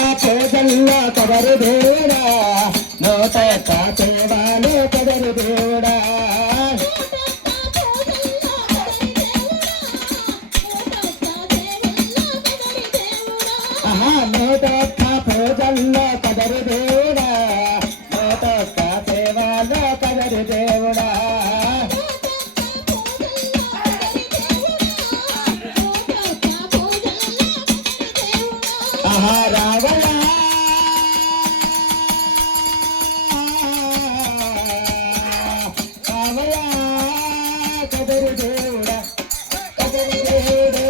పూజల్లో కదరు దేవుడా నూట ఒక్క సేవలో కదరు దేవుడా నూట ఒక్క పూజల్లో కదరు దేవుడా నూట ఒక్క సేవలో కదరు దేవుడా రావయా రావయా కదరు దేవుడా కదరు దేవుడా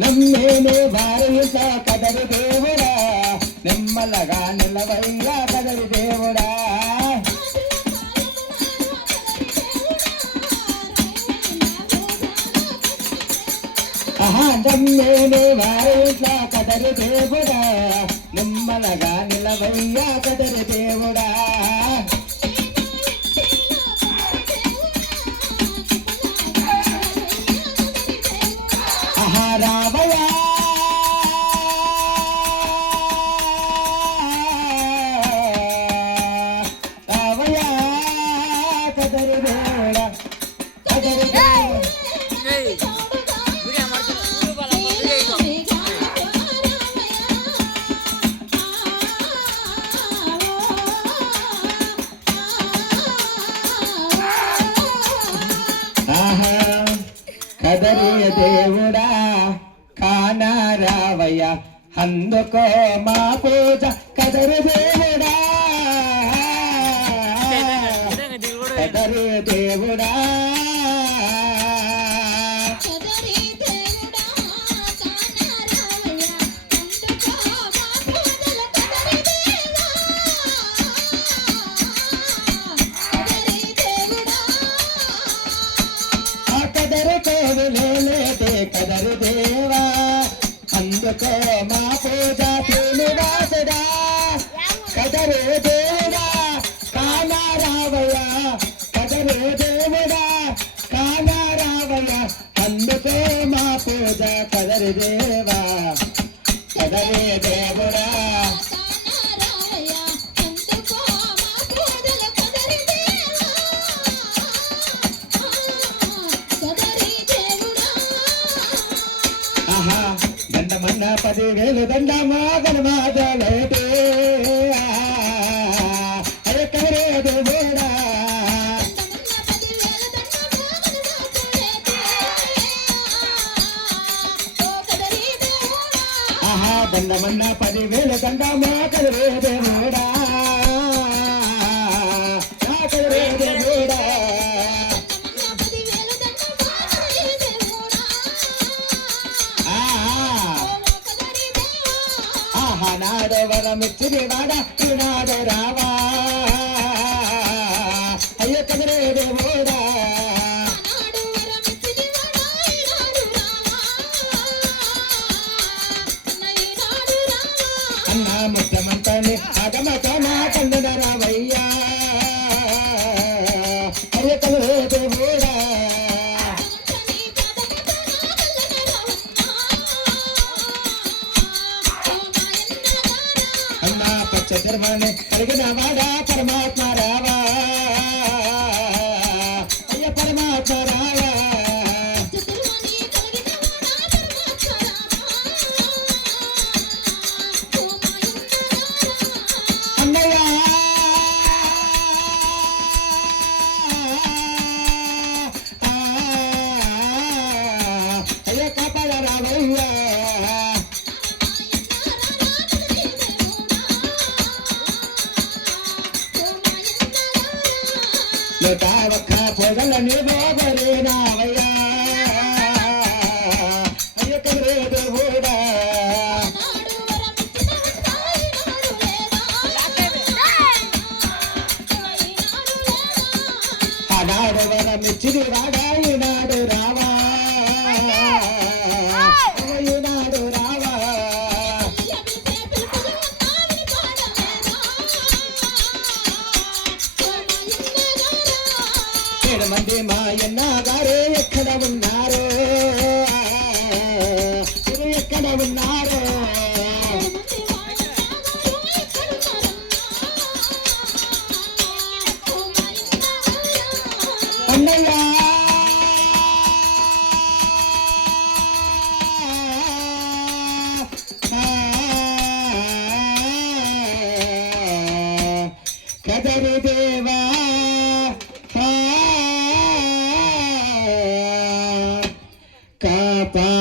నమ్మేనే వారితో కదరు దేవుడా నిమ్మలగా నిలవయ్యా కదరు దేవుడా నమ్మేనే వారితో కదరు దేవుడా నిమ్మలగా నిలవయ్యా కదరు దేవుడా రావయా రావయా కదరు దేవుడా కదరు కదరి దేవుడా కానా రావయ్య అందుకో మా పూజ కదరు దేవుడా కదరు దేవుడా కదరు దేవా అందుకో మా పూజ శ్రీనివాసుడా కదరు దేవుడా కానా రావయ్య కదరు దేవుడా కానా రావయ్య అందుకో మా పూజ కదరు దేవా కదరు దేవుడా దండమన్న 10,000 దండమా గణమాదలేటే అరే కదరే దేవుడా దండమన్న 10,000 దండమా కదరే దేవుడా కదరే దేవుడా నాడు వరమిచ్చిరి వాడ ఈనాడు రావా అయ్య కదరే దేవుడా అన్నా ముఖ్యమంత్రి అగమతమా కన్నడ రావయ్యా అయ్య కదరే దేవుడా చతుర్వాణి కలిగిన వాడా పరమాత్మ రావా అయ్య పరమాత్మ రావా అన్నయ్య అయ్య కాపాడ రావయ్యా ఒక్క పొగల నిబోదరే నావయ్యా అయ్య కదరే దేవుడా ఆనాడు వరమిచ్చిరి వాడా ఈనాడు రావా ఈనాడు రావా మంది మాయన్న గారు ఎక్కడ ఉన్నారు ఎక్కడ ఉన్నారు అన్నయ్య కదరు దేవా కాపా